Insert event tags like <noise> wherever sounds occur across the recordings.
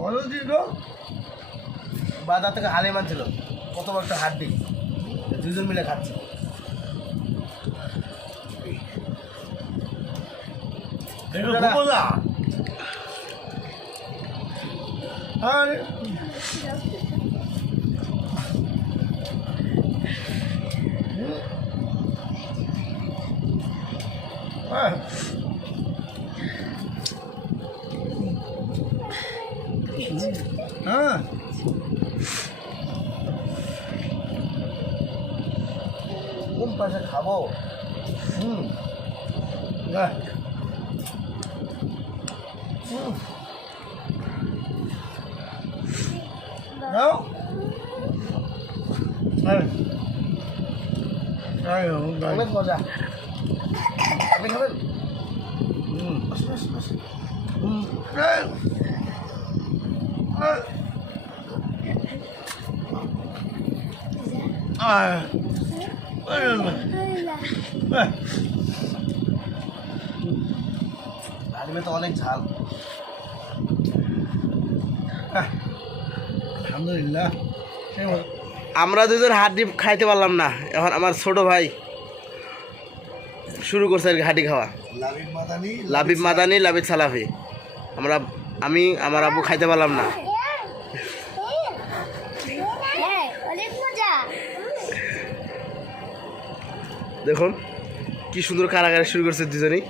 বদল ছিল বাজার থেকে হারে মানছিল কত বড় একটা হাড্ডি। দুজন মিলে খাচ্ছে। হ্যাঁ হ্যাঁ কোন পাশে খাব হুম হ্যাঁ নাও হ্যাঁ হ্যাঁ অনেক মজা আপনি খাবেন হ্যাঁ হ্যাঁ হ্যাঁ হালিমে তো অনেক ঝাল আলহামদুলিল্লাহ আমরা দুজন হাড্ডি খাইতে পারলাম না এখন আমার ছোট ভাই শুরু করছে আর কি হাড্ডি খাওয়া। লাবিব মাদানি লাবিব মাদানি সালাফি। আমরা আমি আমার আব্বু খাইতে পারলাম না। দেখুন কি সুন্দর কারাগারে শুরু করছে দুজনেই।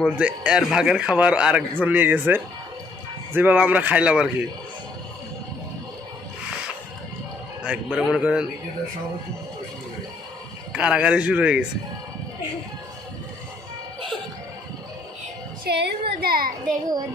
বলতে এর ভাগের খাবার আর একজন নিয়ে গেছে। যেভাবে আমরা খাইলাম আর কি। একবারে মনে করেন কারাগারে শুরু হয়ে গেছে। <laughs> দেখুন